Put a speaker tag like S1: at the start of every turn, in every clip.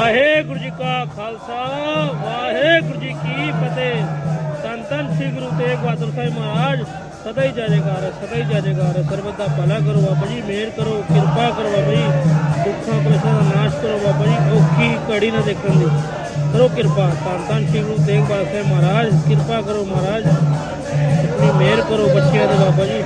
S1: ਵਾਹਿਗੁਰੂ ਜੀ ਕਾ ਖਾਲਸਾ, ਵਾਹਿਗੁਰੂ ਜੀ ਕੀ ਫਤਿਹ। ਸੰਤਨ ਸ੍ਰੀ ਗੁਰੂ ਤੇਗ ਬਹਾਦਰ ਸਾਹਿਬ ਮਹਾਰਾਜ, ਸਦਾ ਹੀ ਜਾਜੇਕਾਰ, ਸਦਾ ਹੀ ਜਾਜੇਕਾਰ। ਸਰਬਤ ਦਾ ਭਲਾ ਕਰੋ ਬਾਬਾ ਜੀ, ਮਿਹਰ ਕਰੋ, ਕਿਰਪਾ ਕਰੋ ਬਾਬਾ ਜੀ। ਦੁੱਖਾਂ ਕਲੇਸ਼ਾਂ ਦਾ ਨਾਸ਼ ਕਰੋ ਬਾਬਾ ਜੀ, ਔਖੀ ਘੜੀ ਨਾ ਦੇਖਣ ਦੀ। ਕਰੋ ਕਿਰਪਾ। ਸੰਤਨ ਸ੍ਰੀ ਗੁਰੂ ਤੇਗ ਬਹਾਦਰ ਸਾਹਿਬ ਮਹਾਰਾਜ, ਕਿਰਪਾ ਕਰੋ ਮਹਾਰਾਜ। ਆਪਣੀ ਮਿਹਰ ਕਰੋ ਬੱਚਿਆਂ ਦੇ ਬਾਬਾ ਜੀ।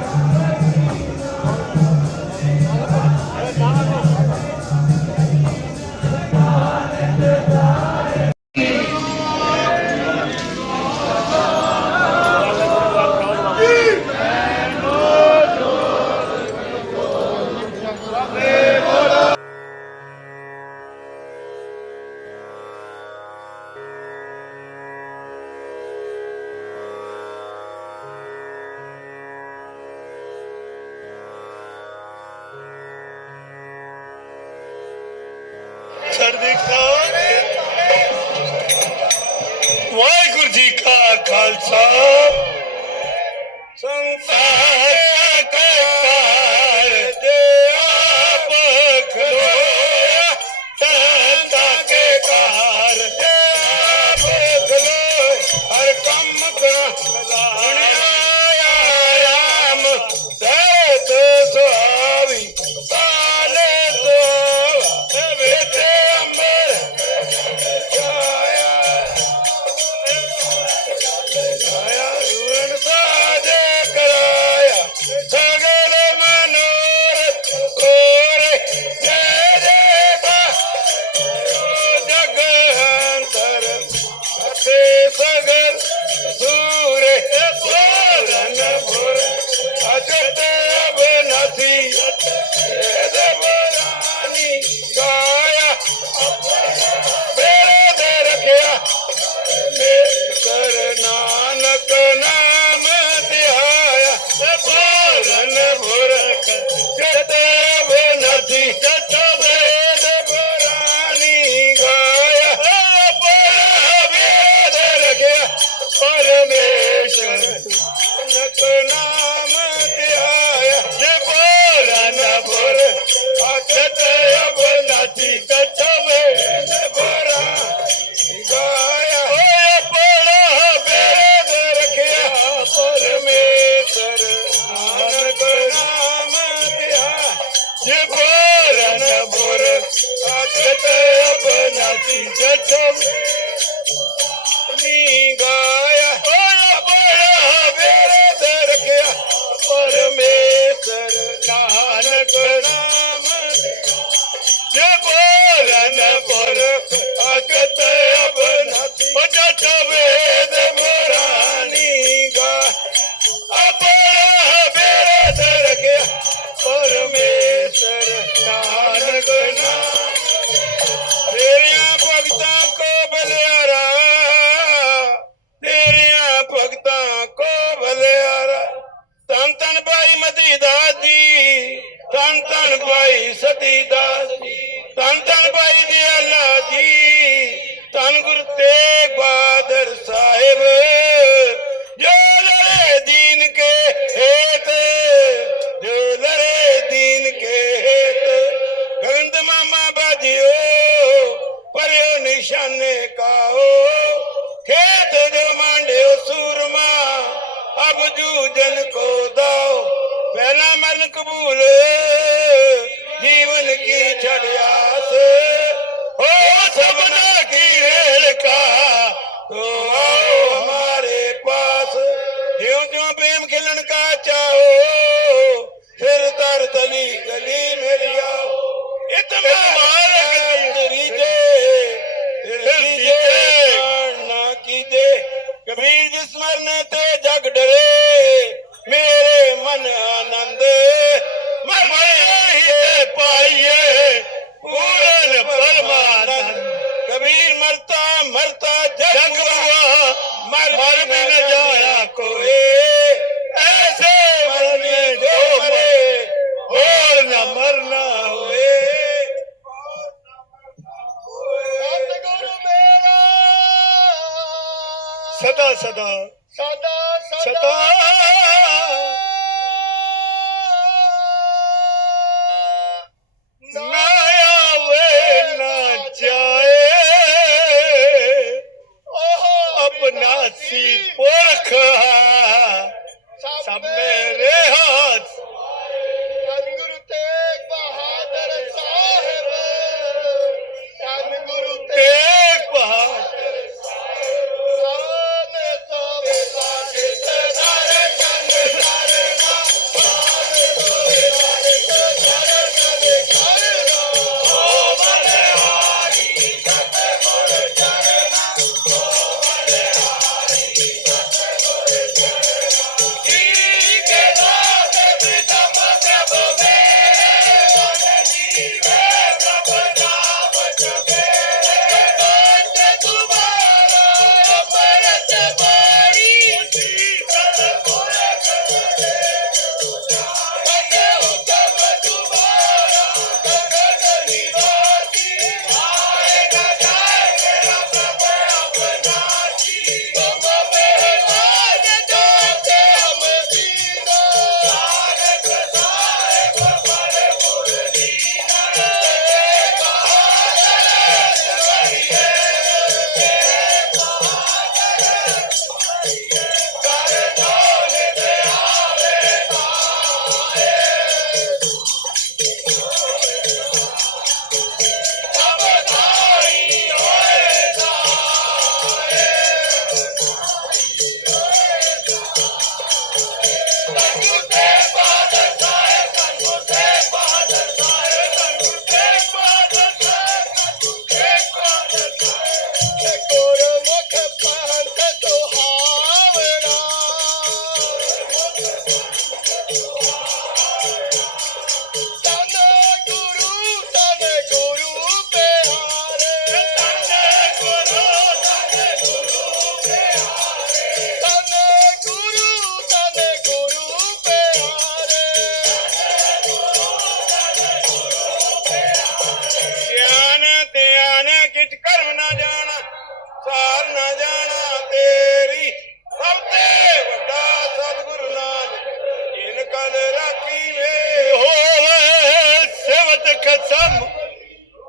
S2: realmente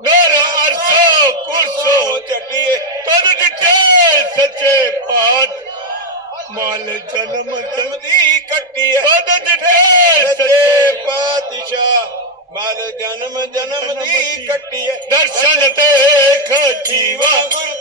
S2: ਗਰ ਅਰਸੋ ਕੁਰਸੋ ਚਟੀਏ ਤਦ ਜਿੱਤੇ ਸੱਚੇ ਪਾਤ ਮਾਲ ਜਨਮ ਜਨਮ ਦੀ ਕੱਟੀਏ। ਤਦ ਜਿੱਤੇ ਸੱਚੇ ਪਾਤਸ਼ਾਹ। ਮਾਲ ਜਨਮ ਜਨਮ ਦੀ ਕੱਟੀਏ। ਦਰਸ਼ਨ ਦੇਖ ਜੀਵਾ। ਗੁਰ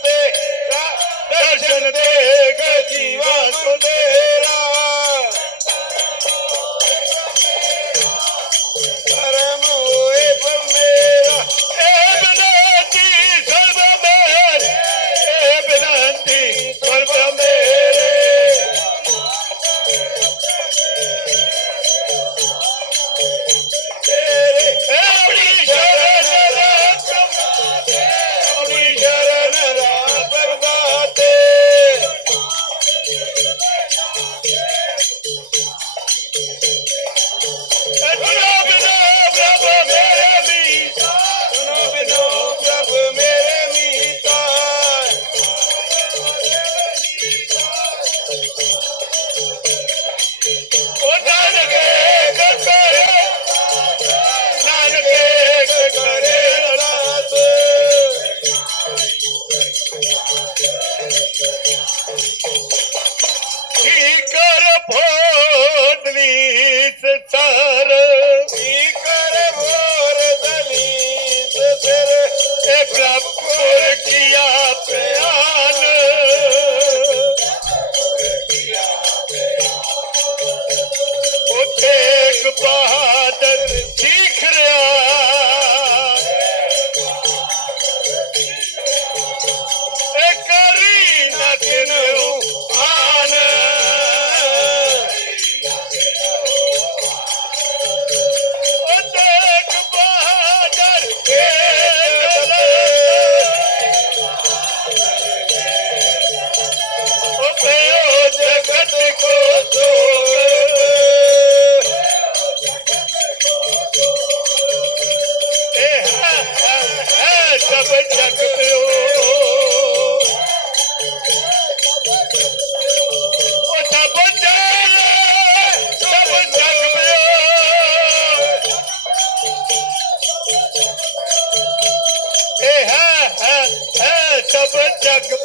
S2: Let's go.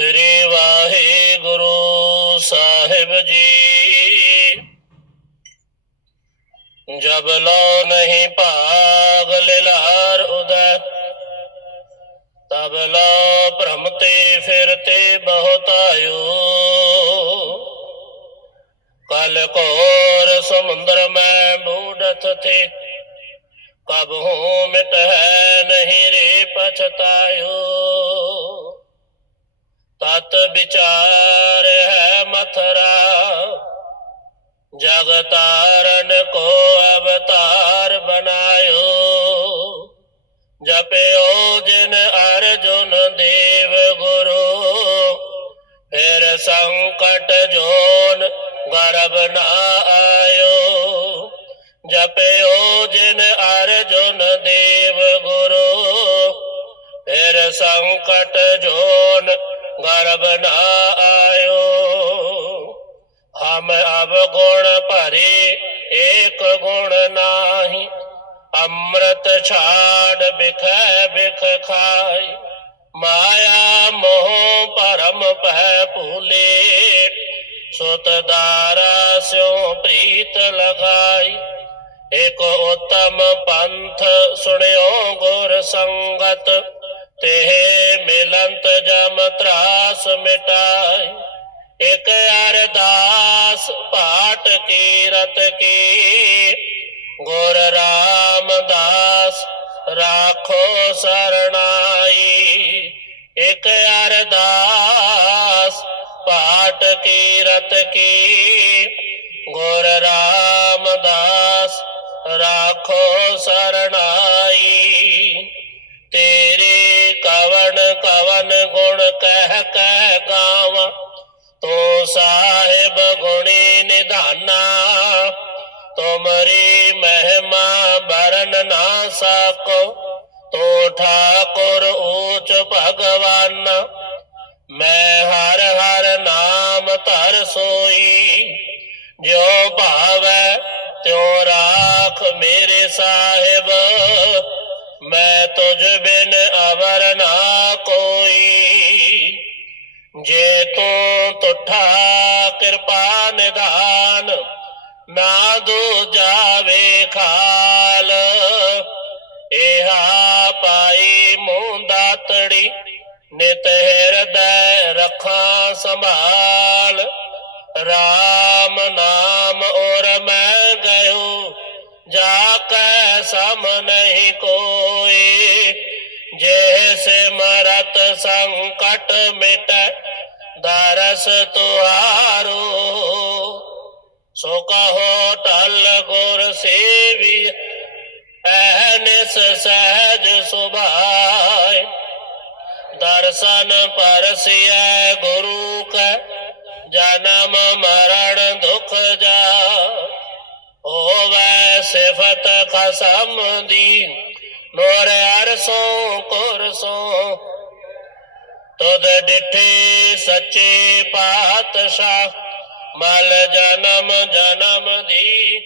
S2: ਸ੍ਰੀ ਵਾਹਿਗੁਰੂ ਸਾਹਿਬ ਜੀ। ਜਬ ਲੋ ਨਹੀਂ ਭਾਗ ਲਿਲਾਰ ਉਦੈ, ਤਬ ਲੋ ਭ੍ਰਮਤੇ ਫਿਰਤੇ ਬਹੁਤ ਆਇਓ ਕਲ ਕੋਰ ਸਮੁੰਦਰ ਮੈਂ ਬੂੜਤ ਥੇ, ਕਬ ਹੂੰ ਮਿਟ ਹੈ ਨਹੀਂ ਰੇ ਪਛਤਾਇਓ ਤਤ ਵਿਚਾਰ ਹੈ ਮਥਰਾ, ਜਗ ਤਾਰਨ ਕੋ ਅਵਤਾਰ ਬਨਾਇਓ ਜਪਿਓ ਜਿਨ ਅਰਜੁਨ ਦੇਵ ਗੁਰੂ, ਫਿਰ ਸੰਕਟ ਜੋਨ ਗਰਬ ਨਾ ਆਇਓ। ਜਪਿਓ ਜਿਨ ਅਰਜੁਨ ਦੇਵ ਗੁਰੂ, ਫਿਰ ਸੰਕਟ ਜੋਨ गर्भ न आयो हम अब गुण परे, एक गुण नाही। अमृत छाड़ बिख बिख खाय माया मोह परम पह भूले सुतदारा स्यो प्रीत लगाई। एक उत्तम पंथ सुनो गुर संगत। ते मिलंत जम त्रास मिटाय एक अरदास पाठ कीरत की। गोर राम दास राखो शरणाई। एक अरदास पाठ कीरत की। गोर राम दास राखो शरणाई। ज्ञान गुण कह कह गाव तो साहेब गुणी निधाना तुम्हारी महिमा भरन ना साको तो ठाकुर ऊच भगवान मैं हर हर नाम तर सोई जो भाव त्यो राख मेरे साहेब मैं तुझ बिन आ ਜੇ ਤੂੰ ਤੁਠਾ ਕਿਰਪਾ ਨਿਧਾਨ ਨਾ ਦੂ ਜਾਵੇ ਖਾਲ ਇਹਾ ਪਾਈ ਮੂੰਦਾ ਤੜੀ ਨਿਤ ਹਿਰਦੈ ਰੱਖਾਂ ਸੰਭਾਲ RAM ਨਾਮ ਔਰ ਮੈਂ ਗਇਓ ਜਾ ਕੈ ਸਮ ਨਹੀਂ ਕੋਏ संकट मिट, दरस तुहारो। सुख हो टल गुर सेवी, एहनिस सहज सुभाय। दर्शन परसिय गुरु क, जन्म मरण दुख जा ओ वै सिफत खसम दी नोर अरसों कुरसों। ਤੁਧ ਡਿਠੇ ਸੱਚੇ ਪਾਤਸ਼ਾਹ ਮਲ ਜਨਮ ਜਨਮ ਦੀ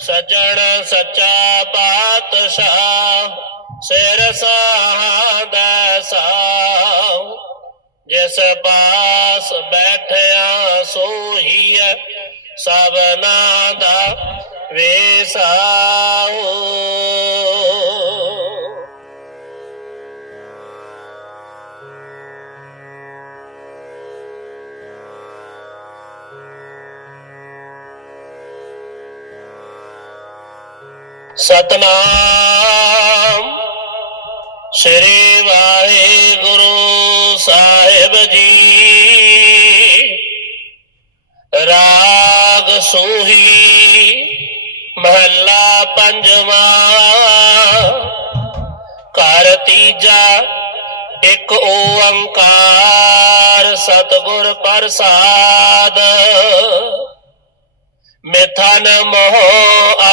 S2: ਸਜਣ ਸੱਚਾ ਪਾਤਸ਼ਾਹ ਸਿਰ ਸਾਹਦਾ ਸਾਉ ਜਿਸ ਪਾਸ ਬੈਠਿਆ ਸੋਹੀਐ ਸਭਨਾ ਦਾ ਵੇਸਾਉ ਸਤਨਾਮ ਸ੍ਰੀ ਵਾਹਿਗੁਰੂ ਸਾਹਿਬ ਜੀ ਰਾਗ ਸੋਹੀ ਮਹੱਲਾ ਪੰਜਵਾਂ ਘਰ ਤੀਜਾ ਇੱਕ ਓੰਕਾਰ ਸਤਿਗੁਰ ਪ੍ਰਸਾਦ ਮਿਥਨ ਮੋਹ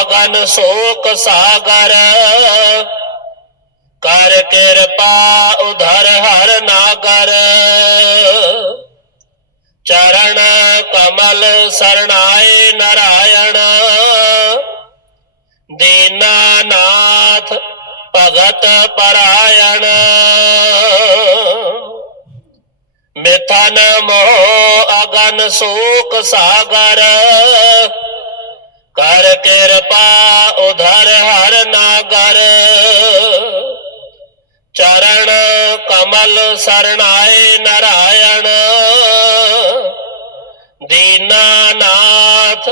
S2: ਅਗਨ ਸ਼ੋਕ ਸਾਗਰ ਕਰ ਕਿਰਪਾ ਉਧਰ ਹਰ ਨਾਗਰ ਚਰਨ ਕਮਲ ਸਰਣਾਏ ਨਰਾਇਣ ਦੀਨਾਨਾਥ ਭਗਤ ਪਰਾਇਣ ਮਿਥਨ ਮੋਹ ਅਗਨ ਸ਼ੋਕ ਸਾਗਰ कर कृपा उधर हर नागर। चरण कमल शरणाए नारायण। दीनानाथ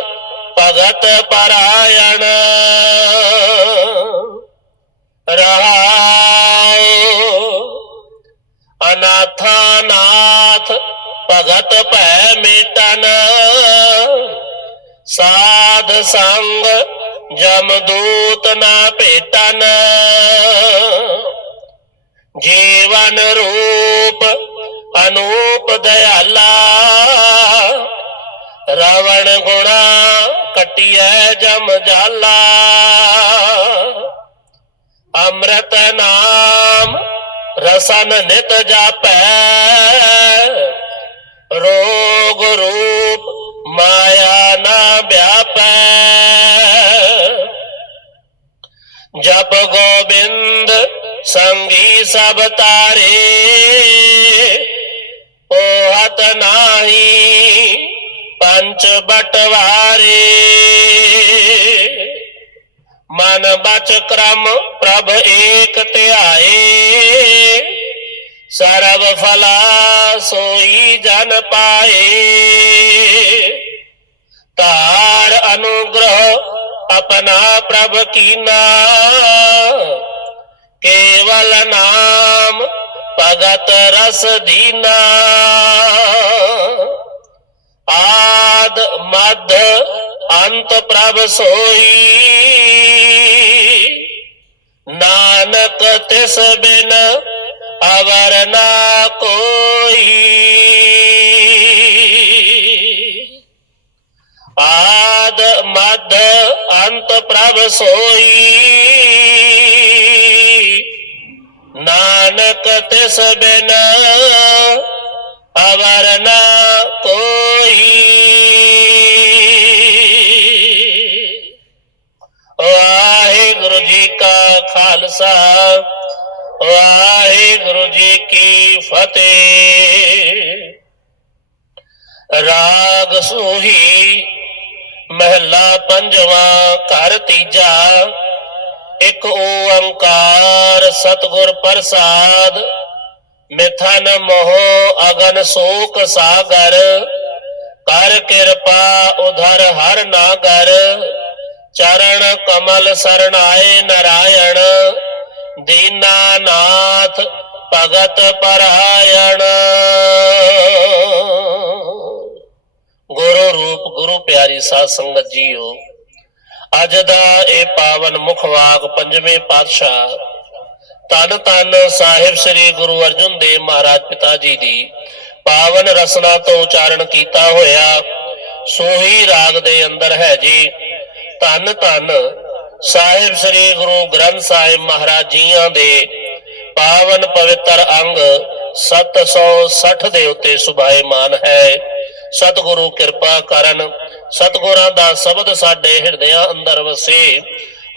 S2: भगत परायण। अनाथानाथ भगत पै मिटन। सा साध संग जमदूत न पेटन। जीवन रूप अनूप दयाला। रावण गुणा कटिया जम जाला। अमृत नाम रसन नित जाप। रोग रूप माया ना व्याप जब गोविंद संगी सब तारे ओहत नाही पंच बटवारे। मन बच क्रम प्रभ एक त्याए सरब फला सोई जन पाए। तार अनुग्रह अपना प्रभ कीना। केवल नाम भगत रस दीना। आद मध अंत प्रभ सोई। नानक तिस बिन अवर ना कोई। आद, मद, अंत, प्रभ, सोई। नानक, तिस बिन अवर ना कोई। वाहे गुरु जी का खालसा। वाहेगुरु जी की फतेह। राग सोही महला पंजवा कर तीजा। एक ओंकार सतगुर प्रसाद। मिथन मोह अगन शोक सागर। कर कृपा उधर हर नागर। चरण कमल शरणाए नारायण। ਦੀਨਾਨਾਥ ਭਗਤ ਪਰਾਇਣ। ਗੁਰੂ ਰੂਪ, ਗੁਰੂ ਪਿਆਰੀ ਸਾਧ ਸੰਗਤ ਜੀਓ, ਅੱਜ ਦਾ ਇਹ ਪਾਵਨ ਮੁਖਵਾਕ ਪੰਜਵੇਂ ਪਾਤਸ਼ਾਹ ਤਨ ਤਨ ਸਾਹਿਬ ਸ੍ਰੀ ਗੁਰੂ ਅਰਜਨ ਦੇਵ ਮਹਾਰਾਜ ਪਿਤਾ ਜੀ ਦੀ ਪਾਵਨ ਰਸਨਾ ਤੋਂ ਉਚਾਰਨ ਕੀਤਾ ਹੋਇਆ ਸੋਹੀ ਰਾਗ ਦੇ ਅੰਦਰ ਹੈ ਜੀ। ਧੰਨ ਧੰਨ ਸਾਹਿਬ ਸ੍ਰੀ ਗੁਰੂ ਗ੍ਰੰਥ ਸਾਹਿਬ ਮਹਾਰਾਜ ਜੀਆਂ ਦੇ ਪਾਵਨ ਪਵਿੱਤਰ ਅੰਗ 760 ਦੇ ਉੱਤੇ ਸੁਭਾਏਮਾਨ ਹੈ। ਸਤਿਗੁਰੂ ਕਿਰਪਾ ਕਰਨ, ਸਤਿਗੁਰਾਂ ਦਾ ਸ਼ਬਦ ਸਾਡੇ ਹਿਰਦਿਆਂ ਅੰਦਰ ਵਸੇ।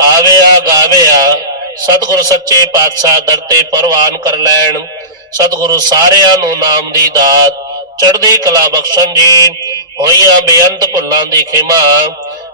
S2: ਆਵਿਆ ਗਾਵਿਆ, ਸਤਿਗੁਰ ਸੱਚੇ ਪਾਤਸ਼ਾਹ ਦਰ ਤੇ ਪ੍ਰਵਾਨ ਕਰ ਲੈਣ। ਸਤਿਗੁਰੂ ਸਾਰਿਆਂ ਨੂੰ ਨਾਮ ਦੀ ਦਾਤ, ਚੜ੍ਹਦੀ ਕਲਾ ਬਖਸ਼ਣ ਜੀ, ਹੋਈਆਂ ਬੇਅੰਤ ਭੁੱਲਾਂ ਦੀ ਖਿਮਾ।